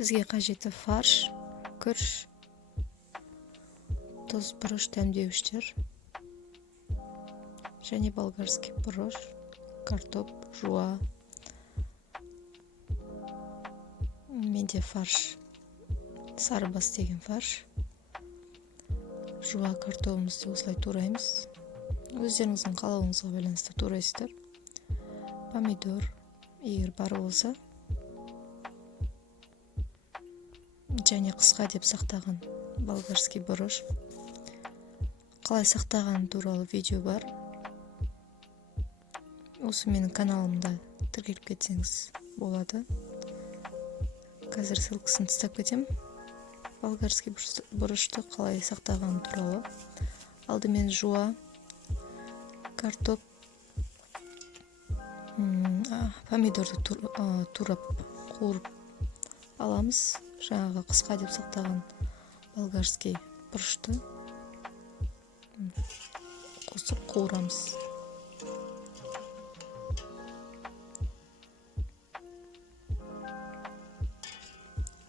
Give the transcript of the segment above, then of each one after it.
Бізге қажеті фарш, күріш, тұз, бұрыш, дәмдеуіштер және болгарский бұрыш, картоп, жуа. Менде фарш, сарыбас деген фарш. Жуа картоптарымызды осылай тураймыз. Өздеріңіздің қалауыңызға байланысты турайсыздар. Помидор, егер бар болса, және қысқа деп сақтаған болгарский бұрыш. Қалай сақтаған туралы видео бар. Осы менің каналымда тіркеліп кетсеңіз болады. Қазір ссылкасын тастап кетем. Болгарский бұрышты қалай сақтаған туралы. Алдымен жуа, картоп, помидорды турап қуырып аламыз. Жаңағы қысқа деп сақтаған болгарский бұрышты қосып қуырамыз.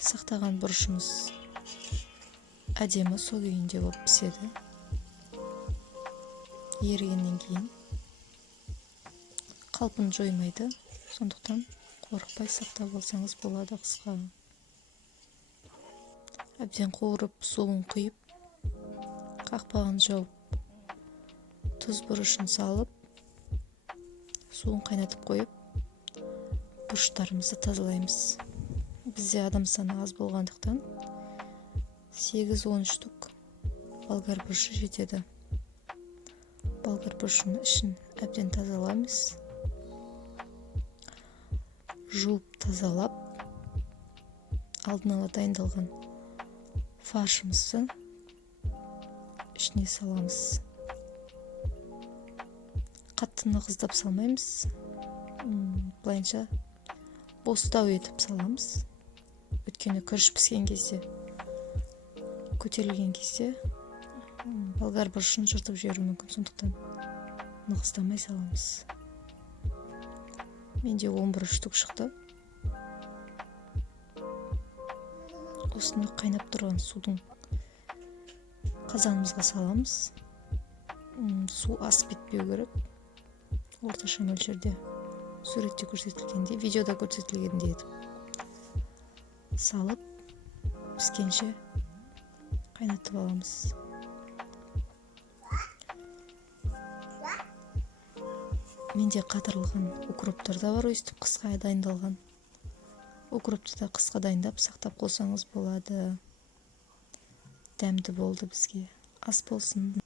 Сақтаған бұрышымыз әдемі сол күйінде болып піседі. Ерігеннен кейін қалпын жоймайды, сондықтан қорықпай сақтап алсаңыз болады қысқа. Әбден қуырып, суын құйып, қақпағын жауып, тұз бұрышын салып, суын қайнатып қойып, бұрыштарымызды тазалаймыз. Бізде адам саны аз болғандықтан 8-10 штук болгар бұрышы жетеді. Болгар бұрышының ішін әбден тазалаймыз. Жуып тазалап, алдын ала дайындалған фаршымызды ішіне саламыз. Қатты нығыздап салмаймыз. Былайынша бостау етіп саламыз. Өйткені күріш піскен кезде, көтерілген кезде болгар бұрышын жыртып жіберуі мүмкін, сондықтан нығыздамай саламыз. Менде 11 штук шықты. Осыны қайнап тұрған судың қазанымызға саламыз. Су асып кетпеу керек. Орташа мөлшерде, суретте көрсетілгендей, видеода көрсетілгендей етіп салып, піскенше қайнатып аламыз. Менде қатырылған укроптар да бар, өйстіп қысқа дайындалған. Укропты да қысқа дайындап сақтап қойсаңыз болады. Дәмді болды бізге. Ас болсын.